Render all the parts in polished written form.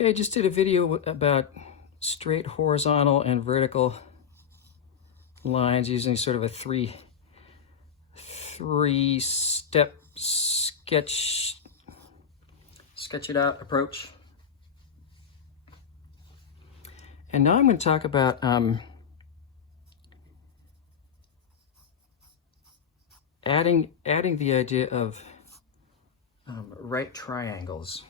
Okay, I just did a video about straight horizontal and vertical lines using sort of a three-step sketch it out approach. And now I'm going to talk about adding the idea of right triangles.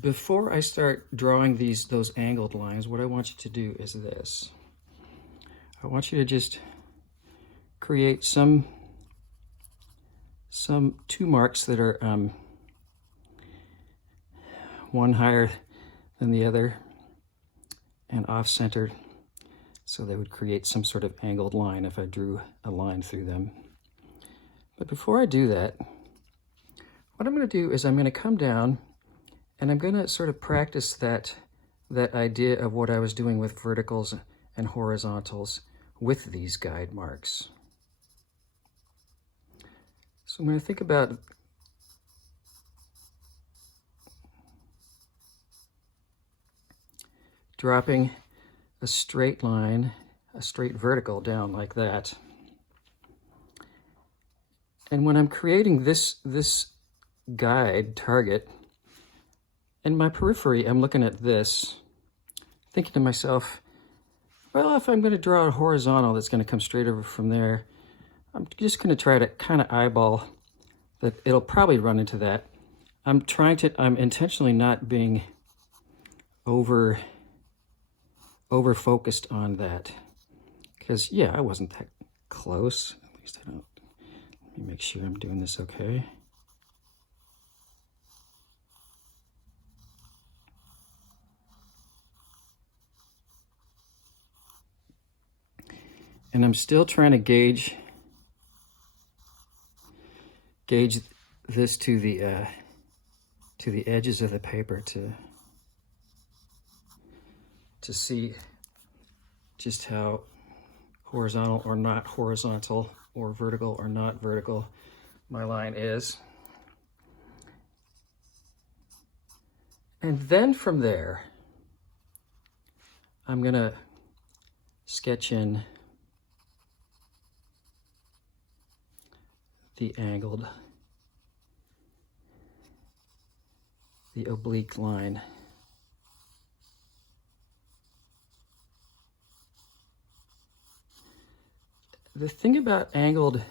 Before I start drawing those angled lines, what I want you to do is this. I want you to just create some two marks that are one higher than the other and off-centered, so they would create some sort of angled line if I drew a line through them. But before I do that, what I'm going to do is I'm going to come down and I'm going to sort of practice that idea of what I was doing with verticals and horizontals with these guide marks. So I'm going to think about dropping a straight line, a straight vertical down like that. And when I'm creating this guide target, in my periphery, I'm looking at this, thinking to myself, well, if I'm going to draw a horizontal that's going to come straight over from there, I'm just going to try to kind of eyeball that. It'll probably run into that. I'm intentionally not being over focused on that, because yeah, I wasn't that close. At least I don't. Let me make sure I'm doing this okay. And I'm still trying to gauge this to the edges of the paper to see just how horizontal or not horizontal or vertical or not vertical my line is. And then from there, I'm gonna sketch in the oblique line. The thing about angled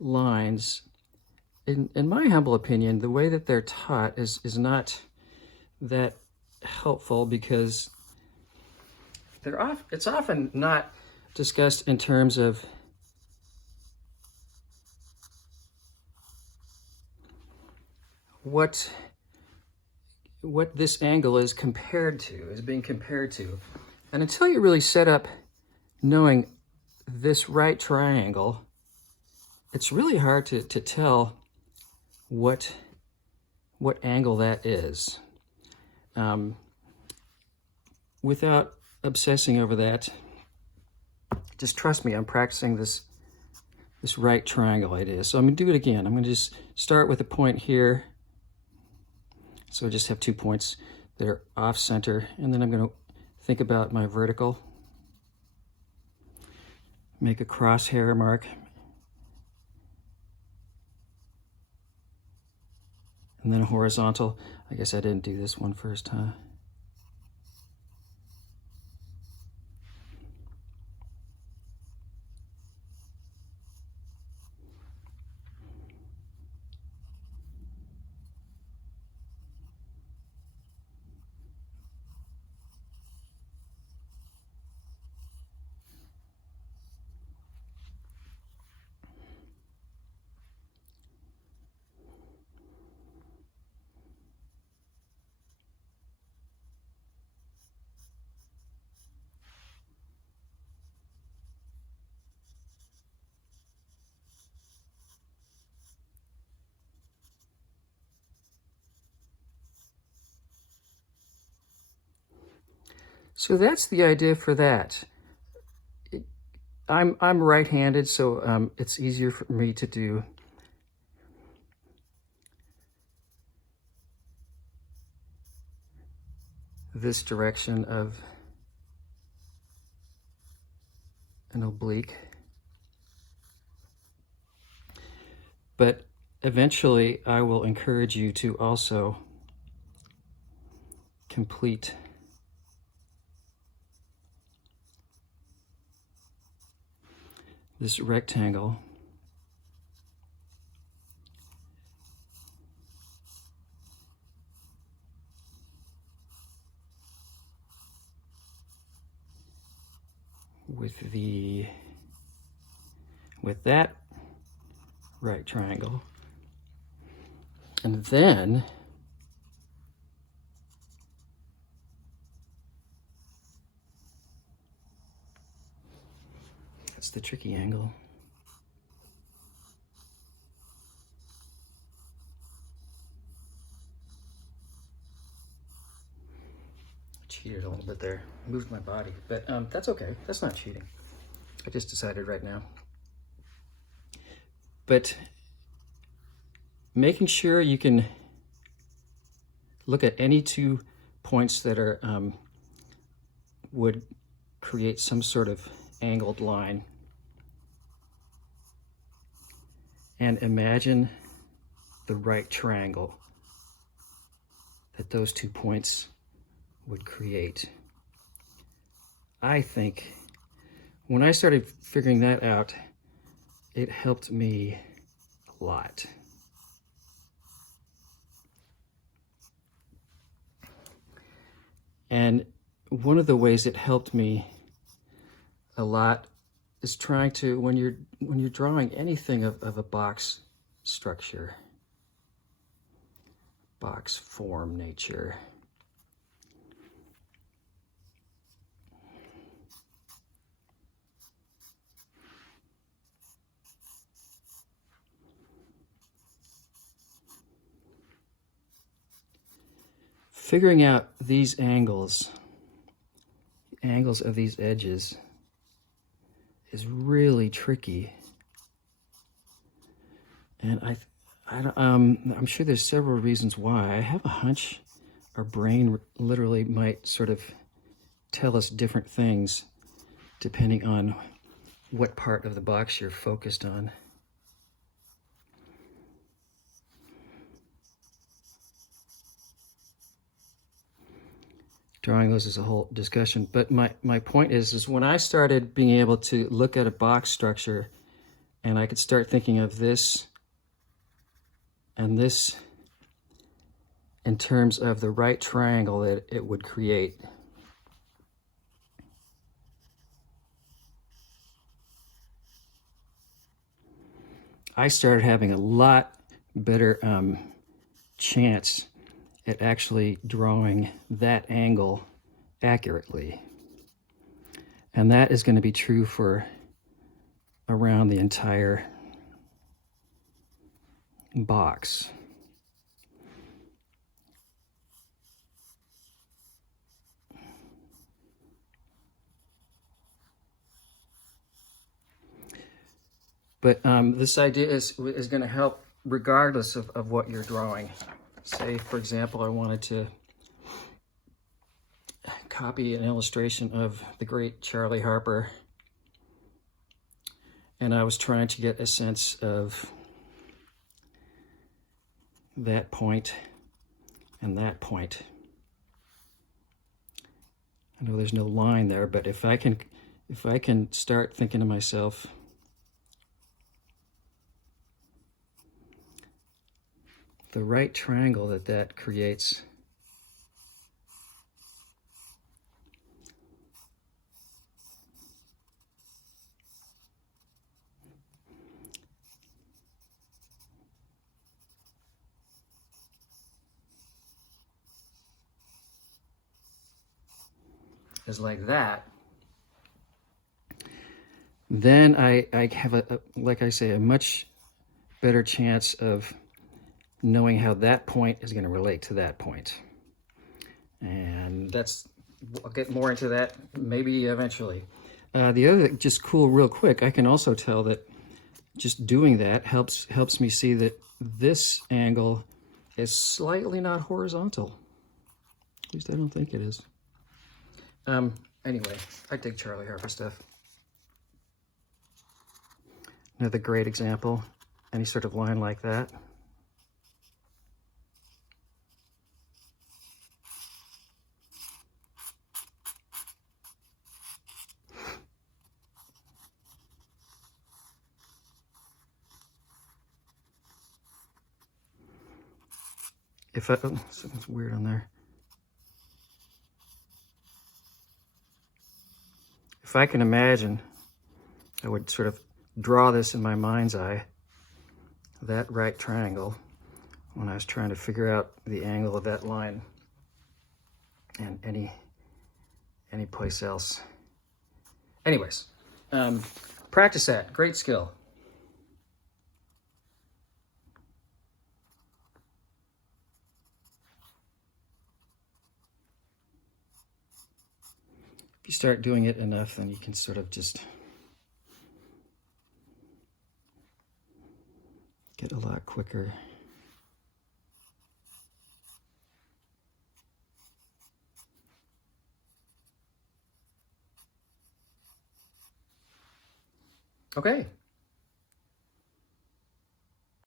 lines, in my humble opinion, the way that they're taught is not that helpful, because it's often not discussed in terms of what this angle is being compared to. And until you really set up knowing this right triangle, it's really hard to tell what angle that is. Without obsessing over that, just trust me, I'm practicing this right triangle idea. So I'm going to do it again. I'm going to just start with a point here. So I just have 2 points that are off center, and then I'm going to think about my vertical. Make a crosshair mark. And then a horizontal. I guess I didn't do this one first, huh? So that's the idea for that. I'm right-handed, so it's easier for me to do this direction of an oblique. But eventually I will encourage you to also complete this rectangle with that right triangle. And then that's the tricky angle. I cheated a little bit there. Moved my body, but that's okay. That's not cheating. I just decided right now. But making sure you can look at any 2 points that are would create some sort of angled line, and imagine the right triangle that those 2 points would create. I think when I started figuring that out, it helped me a lot. And one of the ways it helped me a lot is trying to, when you're drawing anything of a box structure, box form nature, figuring out these angles of these edges is really tricky. And I'm sure there's several reasons why. I have a hunch our brain literally might sort of tell us different things depending on what part of the box you're focused on. Drawing those is a whole discussion, but my point is when I started being able to look at a box structure and I could start thinking of this and this in terms of the right triangle that it would create. I started having a lot better chance at actually drawing that angle accurately. And that is going to be true for around the entire box. But this idea is going to help regardless of what you're drawing. Say, for example, I wanted to copy an illustration of the great Charlie Harper, and I was trying to get a sense of that point and that point. I know there's no line there, but if I can start thinking to myself, the right triangle that creates is like that, then I have like I say, a much better chance of knowing how that point is going to relate to that point. And I'll get more into that maybe eventually. The other, just cool real quick, I can also tell that just doing that helps me see that this angle is slightly not horizontal. At least I don't think it is. Anyway, I dig Charlie Harper stuff. Another great example, any sort of line like that. If I, oh, something's weird on there. If I can imagine, I would sort of draw this in my mind's eye, that right triangle, when I was trying to figure out the angle of that line and any place else. Anyways, practice that. Great skill. If you start doing it enough, then you can sort of just get a lot quicker. Okay.